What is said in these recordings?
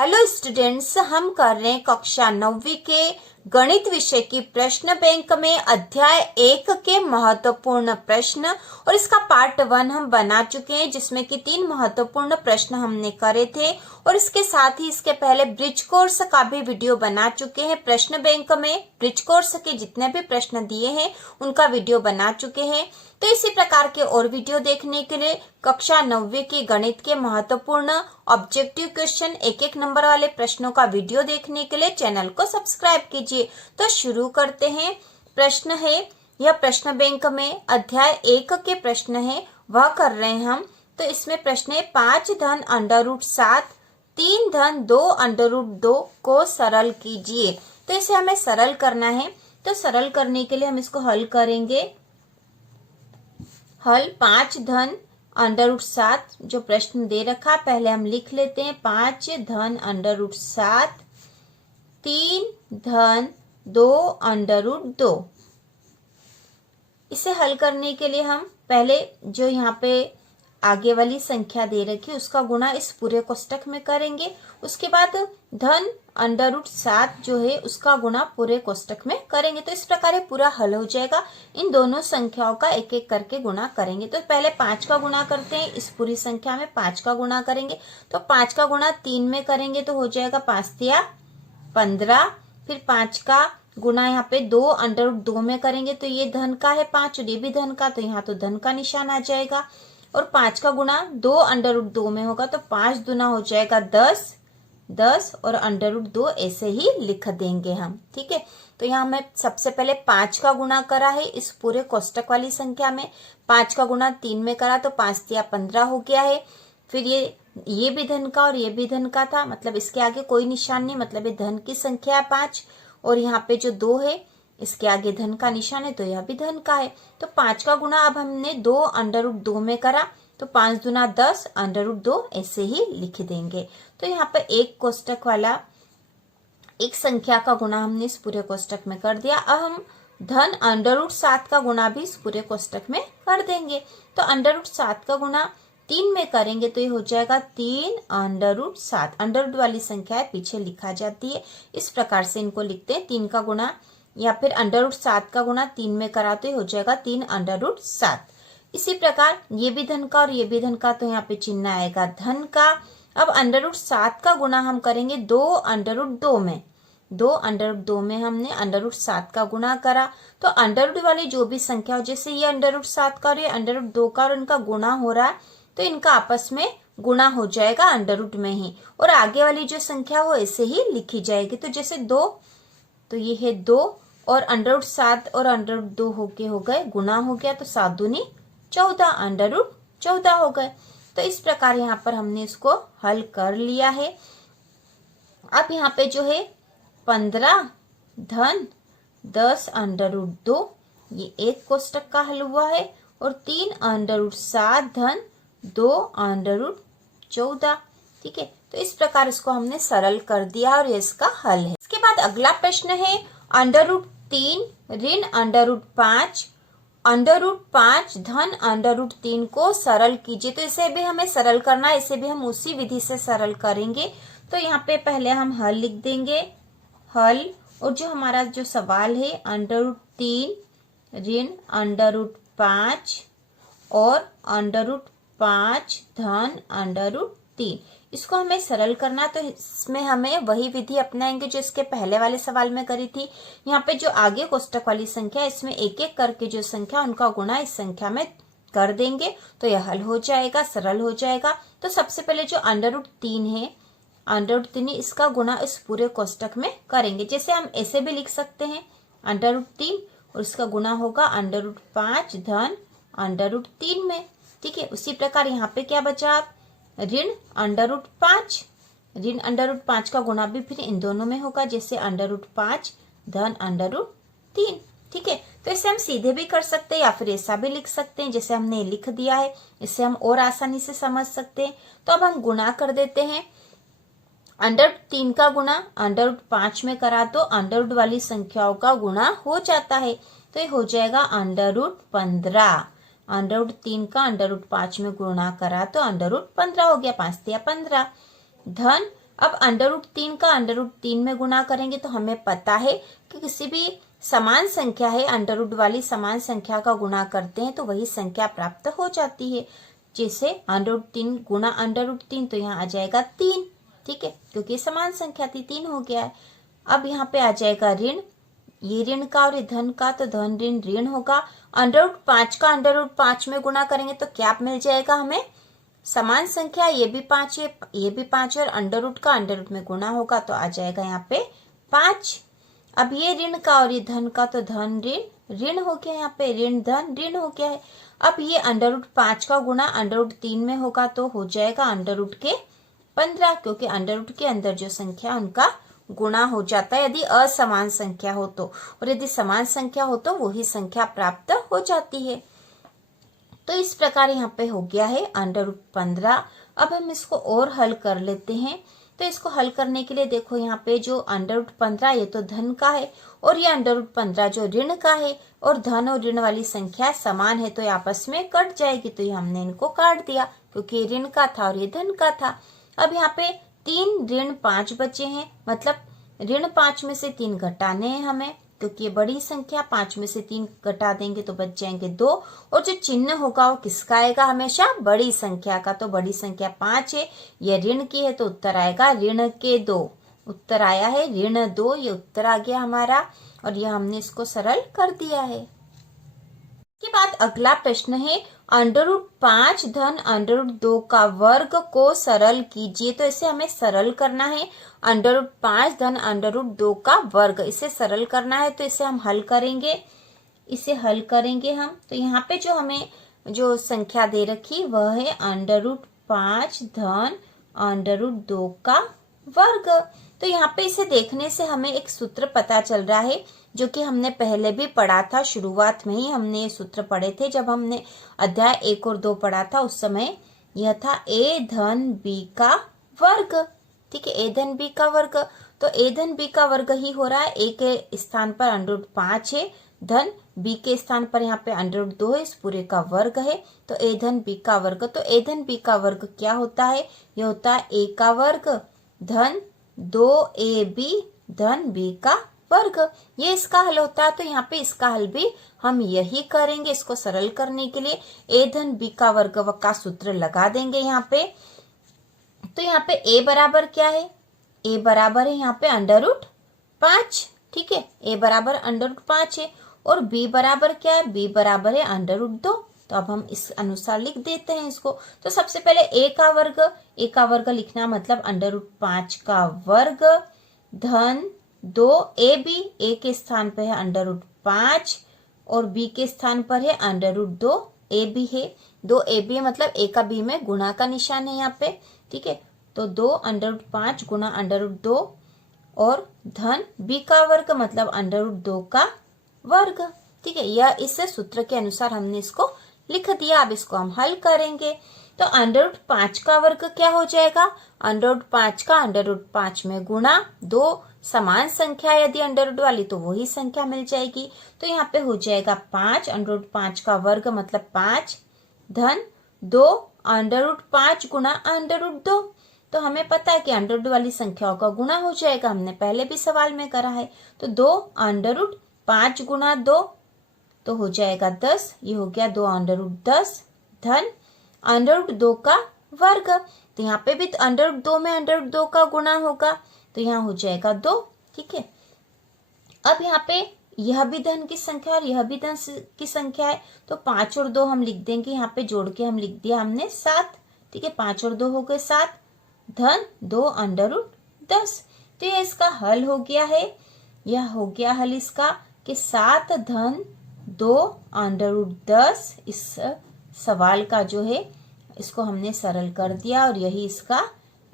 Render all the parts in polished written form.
Hello students, हम कर रहे हैं कक्षा 9वीं के गणित विषय की प्रश्न बैंक में अध्याय 1 के महत्वपूर्ण प्रश्न और इसका पार्ट 1 हम बना चुके हैं, जिसमें कि 3 महत्वपूर्ण प्रश्न हमने करे थे और इसके साथ ही इसके पहले ब्रिज कोर्स का भी वीडियो बना चुके हैं। प्रश्न बैंक में ब्रिज कोर्स के जितने भी प्रश्न दिए हैं उनका वीडियो बना चुके हैं। तो इसी प्रकार के और वीडियो देखने के लिए कक्षा 9वीं की गणित के महत्वपूर्ण ऑब्जेक्टिव क्वेश्चन एक नंबर वाले प्रश्नों का वीडियो देखने के लिए चैनल को सब्सक्राइब कीजिए। तो शुरू करते हैं। प्रश्न है, यह प्रश्न बैंक में अध्याय 1 के प्रश्न है, वह कर रहे हैं हम। तो इसमें प्रश्न है 5 धन √7 3 धन 2 √2 को सरल कीजिए। तो इसे हमें सरल करना है। तो सरल करने के लिए हम इसको हल करेंगे। हल 5 धन √7 जो प्रश्न दे रखा, पहले हम लिख लेते हैं। 5 धन √7 3 धन 2 √2। इसे हल करने के लिए हम पहले जो यहाँ पे आगे वाली संख्या दे रखी उसका गुणा इस पूरे कोष्टक में करेंगे। उसके बाद धन √7 जो है उसका गुणा पूरे कोष्टक में करेंगे। तो इस प्रकार पूरा हल हो जाएगा। इन दोनों संख्याओं का एक एक करके गुणा करेंगे। तो पहले 5 का गुणा करते हैं। इस पूरी संख्या में 5 का गुणा करेंगे। तो 5 का गुणा 3 में करेंगे तो हो जाएगा 5 तिया 15। फिर 5 का गुणा यहाँ पे 2 √2 में करेंगे तो ये धन का है 5 और ये भी धन का, तो यहाँ तो धन का निशान आ जाएगा। और 5 का गुणा 2 √2 में होगा तो 5 दूना हो जाएगा 10 और √2 ऐसे ही लिख देंगे हम। ठीक है, तो यहाँ मैं सबसे पहले 5 का गुणा करा है इस पूरे कोष्टक वाली संख्या में। 5 का गुणा 3 में करा तो 5 तिया 15 हो गया है। फिर ये भी धन का और ये भी धन का था, मतलब इसके आगे कोई निशान नहीं, मतलब ये धन की संख्या है 5। और यहाँ पे जो 2 है इसके आगे धन का निशान है तो यह भी धन का है। तो 5 का गुणा अब हमने 2 √2 में करा तो 5 दूना 10 √2 ऐसे ही लिख देंगे। तो यहाँ पे एक कोष्टक वाला एक संख्या का गुणा हमने इस पूरे कोष्टक में कर दिया। अब हम धन √7 का गुणा भी इस पूरे कोष्टक में कर देंगे। तो √7 का गुणा 3 में करेंगे तो ये हो जाएगा 3 √7। अंडर वाली संख्या है पीछे लिखा जाती है, इस प्रकार से इनको लिखते हैं। 3 का गुणा या फिर √7 का गुणा 3 में करा तो हो जाएगा 3 √7। इसी प्रकार ये भी धन का और ये भी धन का, तो यहाँ पे चिन्ह आएगा धन का। अब √7 का गुणा हम करेंगे 2 √2 में। 2 √2 में हमने √7 का गुणा करा तो अंडर वाली जो भी संख्या हो, जैसे ये √7 का और ये √2 का और इनका गुणा हो रहा है तो इनका आपस में गुणा हो जाएगा अंडर में ही, और आगे वाली जो संख्या वो ऐसे ही लिखी जाएगी। तो जैसे 2 तो ये है 2 और √7 और √2 हो गए, गुणा हो गया तो 7 दूनी 14 √14 हो गए। तो इस प्रकार यहाँ पर हमने इसको हल कर लिया है। अब यहाँ पे जो है 15 धन 10 √2 ये एक कोष्टक का हल हुआ है, और 3 √7 धन 2 √14। ठीक है, तो इस प्रकार इसको हमने सरल कर दिया और ये इसका हल है। इसके बाद अगला प्रश्न है √3 ऋण √5 √5 धन √3 को सरल कीजिए। तो इसे भी हमें सरल करना है, इसे भी हम उसी विधि से सरल करेंगे। तो यहाँ पे पहले हम हल लिख देंगे, हल, और जो हमारा जो सवाल है √3 ऋण √5 और √5 धन √3, इसको हमें सरल करना। तो इसमें हमें वही विधि अपनाएंगे जो इसके पहले वाले सवाल में करी थी। यहाँ पे जो आगे कोष्टक वाली संख्या है इसमें एक एक करके जो संख्या उनका गुणा इस संख्या में कर देंगे तो यह हल हो जाएगा, सरल हो जाएगा। तो सबसे पहले जो √3 है, √3 इसका गुणा इस पूरे कोष्टक में करेंगे। जैसे हम ऐसे भी लिख सकते हैं √3 और इसका गुणा होगा √5 धन √3 में। ठीक है, उसी प्रकार यहाँ पे क्या बचा, ऋण √5, ऋण √5 का गुणा भी फिर इन दोनों में होगा, जैसे √5 धन √3। ठीक है, तो इसे हम सीधे भी कर सकते हैं या फिर ऐसा भी लिख सकते हैं जैसे हमने लिख दिया है, इससे हम और आसानी से समझ सकते हैं। तो अब हम गुणा कर देते हैं। √3 का गुणा √5 में करा तो अंडर वाली संख्याओं का गुणा हो जाता है, तो ये हो जाएगा √15। √3 का √5 में गुणा करा तो √15 हो गया, 5 तिया 15 धन अब √3 का √3 में गुणा करेंगे तो हमें पता है कि किसी भी समान संख्या है अंडर वाली समान संख्या का गुणा करते हैं तो वही संख्या प्राप्त हो जाती है। जैसे √3 गुणा √3 तो यहाँ आ जाएगा 3, ठीक है, क्योंकि समान संख्या थी, 3 हो गया है। अब यहाँ पे आ जाएगा ऋण, ये ऋण का और ये धन का, तो धन ऋण ऋण होगा। √5 का √5 में गुणा करेंगे तो क्या मिल जाएगा हमें, समान संख्या, ये भी 5 है, ये भी 5 है, और अंडर का अंडर में गुणा होगा तो आ जाएगा यहाँ पे 5। अब ये ऋण का और ये धन का, तो धन ऋण ऋण हो गया, यहाँ पे ऋण धन ऋण हो गया है। अब ये √5 का गुणा √3 में होगा तो हो जाएगा √15, क्योंकि √ के अंदर जो संख्या उनका गुणा हो जाता है यदि असमान संख्या हो तो, और यदि समान संख्या हो तो वही संख्या प्राप्त हो जाती है। तो इस प्रकार यहाँ पे हो गया है √15। अब हम इसको और हल कर लेते हैं। तो इसको हल करने के लिए देखो यहाँ पे जो √15 ये तो धन का है और ये √15 जो ऋण का है, और धन और ऋण वाली संख्या समान है तो ये आपस में कट जाएगी, तो ये हमने इनको काट दिया क्योंकि ये ऋण का था और ये धन का था। अब यहाँ पे 3 ऋण 5 बचे हैं, मतलब ऋण 5 में से 3 घटाने हैं हमें, क्योंकि ये बड़ी संख्या, 5 में से 3 घटा देंगे तो बच जाएंगे 2, और जो चिन्ह होगा वो किसका आएगा, हमेशा बड़ी संख्या का। तो बड़ी संख्या 5 है, ये ऋण की है तो उत्तर आएगा ऋण के 2। उत्तर आया है ऋण 2, ये उत्तर आ गया हमारा, और ये हमने इसको सरल कर दिया है। के बाद अगला प्रश्न है √5 धन √2 का वर्ग को सरल कीजिए। तो इसे हमें सरल करना है, √5 धन √2 का वर्ग, इसे सरल करना है तो इसे हम हल करेंगे। हम तो यहाँ पे जो हमें जो संख्या दे रखी वह है √5 धन √2 का वर्ग। तो यहाँ पे इसे देखने से हमें एक सूत्र पता चल रहा है जो कि हमने पहले भी पढ़ा था, शुरुआत में ही हमने ये सूत्र पढ़े थे जब हमने अध्याय 1 और 2 पढ़ा था। उस समय यह था a धन b का वर्ग, ठीक है, a धन b का वर्ग। तो a धन b का वर्ग ही हो रहा है, a के स्थान पर √5 है, धन b के स्थान पर यहाँ पे √2 है, इस पूरे का वर्ग है, तो a धन b का वर्ग। तो a धन b का वर्ग क्या होता है, यह होता है a का वर्ग धन 2ab धन b का वर्ग, ये इसका हल होता है। तो यहाँ पे इसका हल भी हम यही करेंगे। इसको सरल करने के लिए a धन b का वर्ग का सूत्र लगा देंगे यहाँ पे। तो यहाँ पे a बराबर क्या है, a बराबर है यहाँ पे √5, ठीक है, a बराबर √5 है, और b बराबर क्या है, b बराबर है √2। तो अब हम इस अनुसार लिख देते हैं इसको। तो सबसे पहले a का वर्ग लिखना, मतलब √5 का वर्ग धन 2ab, a के स्थान पर है √5 और b के स्थान पर है √2ab है। 2ab मतलब a का b में गुणा का निशान है यहाँ पे, ठीक है। तो 2 √5 गुणा √2 और धन b का वर्ग मतलब √2 का वर्ग, ठीक है। यह इस सूत्र के अनुसार हमने इसको लिख दिया। अब इसको हम हल करेंगे। तो √5 का वर्ग क्या हो जाएगा, √5 का √5 में गुणा, 2 समान संख्या यदि √ वाली तो वही संख्या मिल जाएगी। तो यहाँ पे हो जाएगा 5, √5 का वर्ग मतलब 5 धन 2 √5 गुणा √2। तो हमें पता है कि √ वाली संख्याओं का गुणा हो जाएगा, हमने पहले भी सवाल में करा है। तो 2 √5 गुणा 2 तो हो जाएगा 10, ये हो गया 2 √10 धन √2 का वर्ग। तो यहाँ पे भी √2 में √2 का गुणा होगा, तो यहाँ हो जाएगा 2, ठीक है। अब यहाँ पे यह भी धन की संख्या और यह भी धन की संख्या है, तो 5 और 2 हम लिख देंगे, यहाँ पे जोड़ के हम लिख दिया हमने 7, ठीक है। 5 और 2 हो गए 7 धन 2 √10। तो यह इसका हल हो गया है। यह हो गया हल इसका कि 7 धन 2 √10। इस सवाल का जो है इसको हमने सरल कर दिया और यही इसका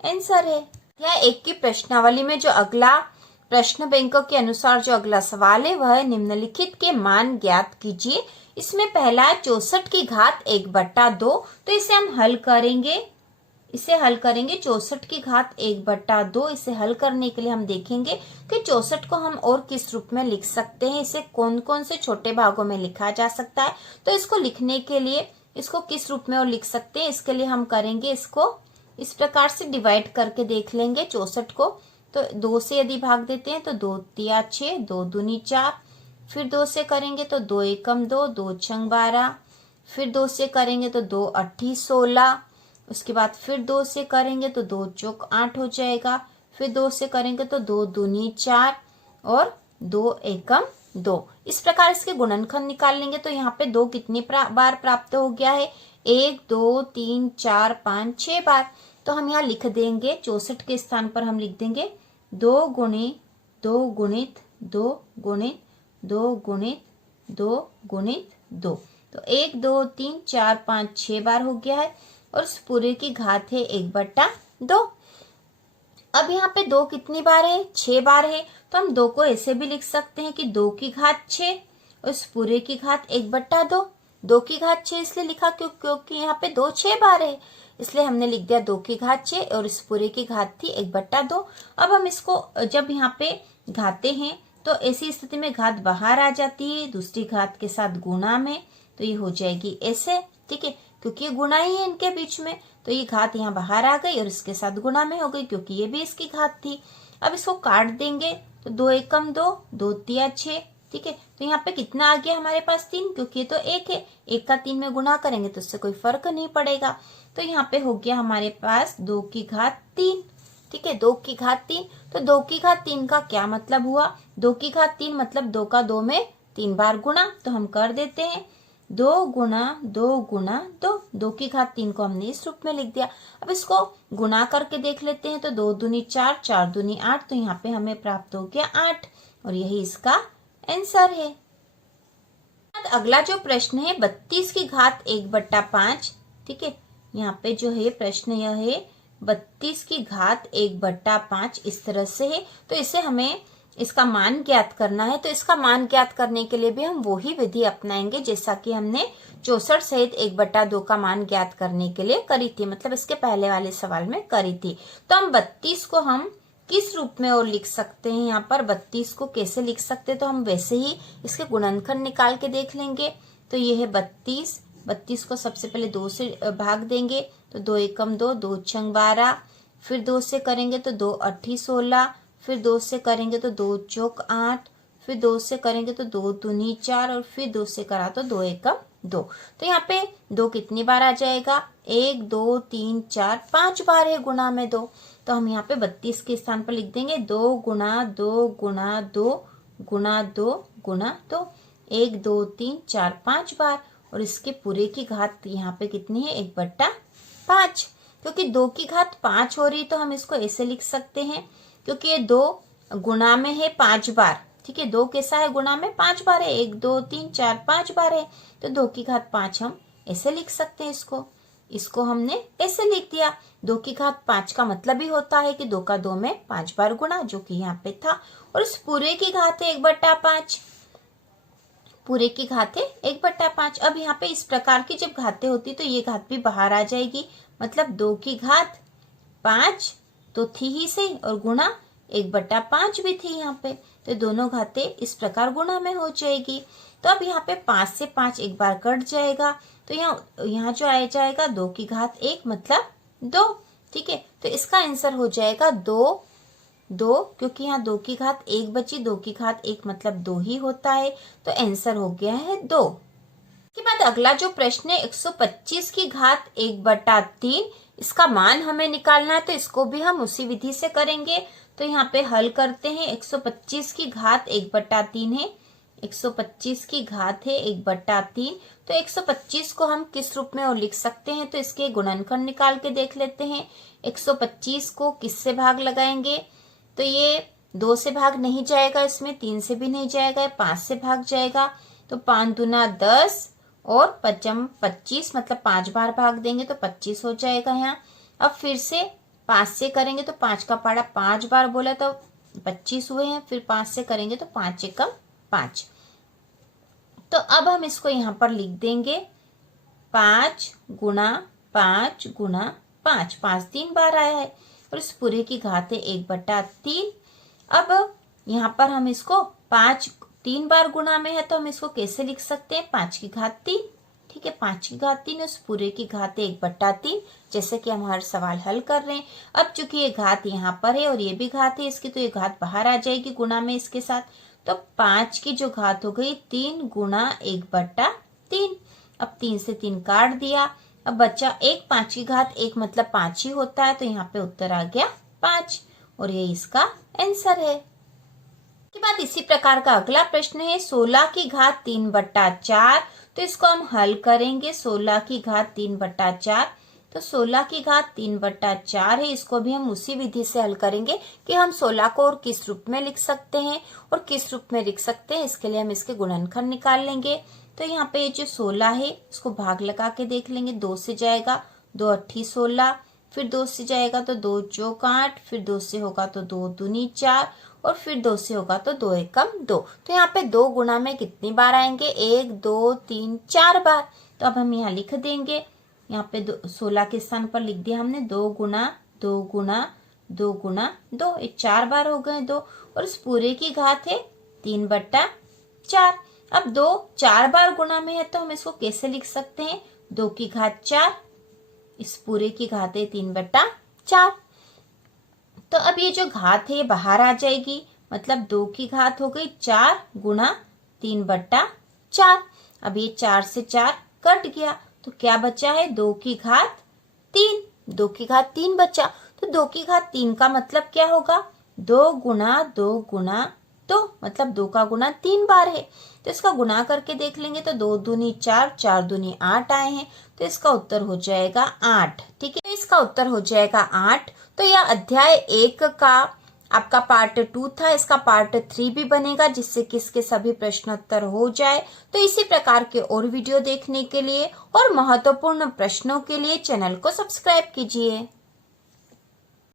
आंसर है। यह 1 की प्रश्नावली में जो अगला प्रश्न बैंकों के अनुसार जो अगला सवाल है वह है निम्नलिखित के मान ज्ञात कीजिए। इसमें पहला है 64 की घात 1/2। तो इसे हम हल करेंगे। 64 की घात 1/2। इसे हल करने के लिए हम देखेंगे कि 64 को हम और किस रूप में लिख सकते हैं, इसे कौन कौन से छोटे भागों में लिखा जा सकता है। तो इसको लिखने के लिए इसको किस रूप में और लिख सकते हैं, इसके लिए हम करेंगे इसको इस प्रकार से डिवाइड करके देख लेंगे 64 को। तो 2 से यदि भाग देते हैं तो 2 तिया 6, 2 दूनी 4, फिर 2 से करेंगे तो 2 एकम 2, 2 छंग 12, फिर 2 से करेंगे तो 2 अट्ठी 16, उसके बाद फिर 2 से करेंगे तो 2 चौक 8 हो जाएगा, फिर 2 से करेंगे तो 2 दूनी 4 और 2 एकम 2। इस प्रकार इसके गुणनखंड निकाल लेंगे तो यहाँ पे 2 कितनी बार प्राप्त हो गया है, 1 2 3 4 5 6 बार। तो हम यहाँ लिख देंगे 64 के स्थान पर हम लिख देंगे 2 गुणित 2 गुणित 2 गुणित 2 गुणित 2 गुणित 2। तो 1 2 3 4 5 6 बार हो गया है और इस पूरे की घात है 1/2। अब यहाँ पे 2 कितनी बार है, 6 बार है। तो हम 2 को ऐसे भी लिख सकते हैं कि 2 की घात 6 और इस पूरे की घात 1/2। 2 की घात 6 इसलिए लिखा क्योंकि यहाँ पे 2 6 बार है, इसलिए हमने लिख दिया 2 की घात 6 और इस पूरे की घात थी 1/2। अब हम इसको जब यहाँ पे घाते हैं तो ऐसी स्थिति में घात बाहर आ जाती है दूसरी घात के साथ गुणा में, तो ये हो जाएगी ऐसे, ठीक है, क्योंकि ये गुणा ही है इनके बीच में। तो ये घात यहाँ बाहर आ गई और इसके साथ गुणा में हो गई क्योंकि ये भी इसकी घात थी। अब इसको काट देंगे तो 2 एकम 2, 2 तिया 6, ठीक है। तो यहाँ पे कितना आ गया हमारे पास 3, क्योंकि ये तो 1 है, 1 का 3 में गुणा करेंगे तो उससे कोई फर्क नहीं पड़ेगा। तो यहाँ पे हो गया हमारे पास 2 की घात 3, ठीक है, 2 की घात 3। तो 2 की घात 3 का क्या मतलब हुआ, 2 की घात 3 मतलब 2 का 2 में 3 बार गुणा। तो हम कर देते हैं 2 गुणा 2 गुणा 2, 2 की घात 3 को हमने इस रूप में लिख दिया। अब इसको गुणा करके देख लेते हैं तो 2 दूनी 4, 4 दूनी 8, तो यहाँ पे हमें प्राप्त हो गया 8 और यही इसका आंसर है। अगला जो प्रश्न है 32 की घात 1/5, ठीक है, यहाँ पे जो है प्रश्न यह है 32 की घात 1/5 इस तरह से है। तो इसे हमें इसका मान ज्ञात करना है। तो इसका मान ज्ञात करने के लिए भी हम वही विधि अपनाएंगे जैसा कि हमने 64 सहित 1/2 का मान ज्ञात करने के लिए करी थी, मतलब इसके पहले वाले सवाल में करी थी। तो हम 32 को हम किस रूप में और लिख सकते हैं, यहाँ पर 32 को कैसे लिख सकते हैं, तो हम वैसे ही इसके गुणनखंड निकाल के देख लेंगे। तो ये है 32, 32 को सबसे पहले 2 से भाग देंगे तो 2 एकम 2, 2 छंग 12, फिर 2 से करेंगे तो 2 अट्ठी 16, फिर 2 से करेंगे तो 2 चौक 8, फिर 2 से करेंगे तो 2 दूनी 4 और फिर 2 से करा तो 2 एकम 2। तो यहाँ पे 2 कितनी बार आ जाएगा, 1 2 3 4 5 बार है गुणा में 2। तो हम यहाँ पे 32 के स्थान पर लिख देंगे 2 गुणा 2 गुणा 2 गुणा 2 गुणा 2, 1 2 3 4 5 बार और इसके पूरे की घात यहाँ पे कितनी है 1/5। क्योंकि 2 की घात 5 हो रही तो हम इसको ऐसे लिख सकते हैं, क्योंकि ये 2 गुणा में है 5 बार, ठीक है, 2 कैसा है गुणा में 5 बार है, 1 2 3 4 5 बार है, तो 2 की घात 5 हम ऐसे लिख सकते हैं। इसको हमने ऐसे लिख दिया। 2 की घात 5 का मतलब ही होता है कि 2 का 2 में 5 बार गुणा, जो कि यहाँ पे था, और इस पूरे की घात है 1/5, पूरे की घात है 1/5। अब यहाँ पे इस प्रकार की जब घातें होती तो ये घात भी बाहर आ जाएगी, मतलब 2 की घात 5 तो थी ही सही और गुणा 1/5 भी थी यहाँ पे, तो दोनों घातें इस प्रकार गुणा में हो जाएगी। तो अब यहाँ पे 5 से 5 एक बार कट जाएगा, तो यहाँ जो आ जाएगा 2 की घात 1 मतलब 2, ठीक है। तो इसका आंसर हो जाएगा 2, क्योंकि यहाँ 2 की घात 1 बची, 2 की घात 1 मतलब 2 ही होता है, तो आंसर हो गया है 2। इसके बाद अगला जो प्रश्न है 125 की घात 1/3, इसका मान हमें निकालना है, तो इसको भी हम उसी विधि से करेंगे। तो यहाँ पे हल करते हैं। 125 की घात 1/3 है, 125 की घात है 1/3। तो 125 को हम किस रूप में और लिख सकते हैं, तो इसके गुणनखंड निकाल के देख लेते हैं। 125 को किससे भाग लगाएंगे, तो ये 2 से भाग नहीं जाएगा, इसमें 3 से भी नहीं जाएगा, 5 से भाग जाएगा। तो 5 दूना 10 और 5 25, मतलब 5 बार भाग देंगे तो 25 हो जाएगा यहाँ। अब फिर से 5 से करेंगे तो 5 का पाड़ा 5 बार बोला तो 25 हुए हैं, फिर 5 से करेंगे तो 5 एकम 5। तो अब हम इसको यहाँ पर लिख देंगे 5 गुणा 5 गुणा 5, 5 3 बार आया है और इस पूरे की घात है 1/3। अब यहाँ पर हम इसको 5 3 बार गुणा में है, तो हम इसको कैसे लिख सकते हैं, 5 की घात 3, ठीक है। 5 की घात 3 उस पूरे की घात 1/3, जैसे कि हम हर सवाल हल कर रहे हैं। अब चूंकि ये घात यहाँ पर है और ये भी घात है इसकी, तो ये घात बाहर आ जाएगी गुणा में इसके साथ। तो 5 की जो घात हो गई 3 गुणा 1/3। अब 3 से 3 काट दिया, अब बच्चा 1, 5 की घात 1 मतलब 5 ही होता है, तो यहाँ पे उत्तर आ गया 5 और ये इसका आंसर है। के बाद इसी प्रकार का अगला प्रश्न है 16 की घात 3/4। तो इसको हम हल करेंगे। 16 की घात 3/4, तो 16 की घात 3/4 है, इसको भी हम उसी विधि से हल करेंगे कि हम 16 को और किस रूप में लिख सकते हैं और किस रूप में लिख सकते हैं। इसके लिए हम इसके गुणनखंड निकाल लेंगे। तो यहाँ पे जो 16 है इसको भाग लगा के देख लेंगे। 2 से जाएगा 2 8 16, फिर 2 से जाएगा तो 2 चौक 8, फिर 2 से होगा तो 2 दूनी 4 और फिर 2 से होगा तो 2 एकम 2। तो यहाँ पे 2 गुना में कितनी बार आएंगे? 1 2 3 4 बार। तो अब हम यहाँ लिख देंगे, यहाँ पे 16 के स्थान पर लिख दिया हमने 2 गुना 2 गुना 2 गुना 2, ये 4 बार हो गए 2 और इस पूरे की घात है 3/4। अब 2 4 बार गुना में है तो हम इसको कैसे लिख सकते हैं? 2 की घात 4, इस पूरे की घात है 3/4। तो अब ये जो घात है बाहर आ जाएगी, मतलब 2 की घात हो गई 4 गुणा 3/4। अब ये 4 से 4 कट गया तो क्या बचा है? 2 की घात 3, 2 की घात 3 बचा। तो 2 की घात 3 का मतलब क्या होगा? 2 गुना 2 गुना 2, मतलब 2 का गुना 3 बार है। तो इसका गुना करके देख लेंगे तो 2 दूनी 4, 4 दूनी 8 आए हैं, तो इसका उत्तर हो जाएगा 8। ठीक है, इसका उत्तर हो जाएगा 8। तो यह अध्याय 1 का आपका पार्ट 2 था। इसका पार्ट 3 भी बनेगा जिससे कि इसके सभी प्रश्नोत्तर हो जाए। तो इसी प्रकार के और वीडियो देखने के लिए और महत्वपूर्ण प्रश्नों के लिए चैनल को सब्सक्राइब कीजिए।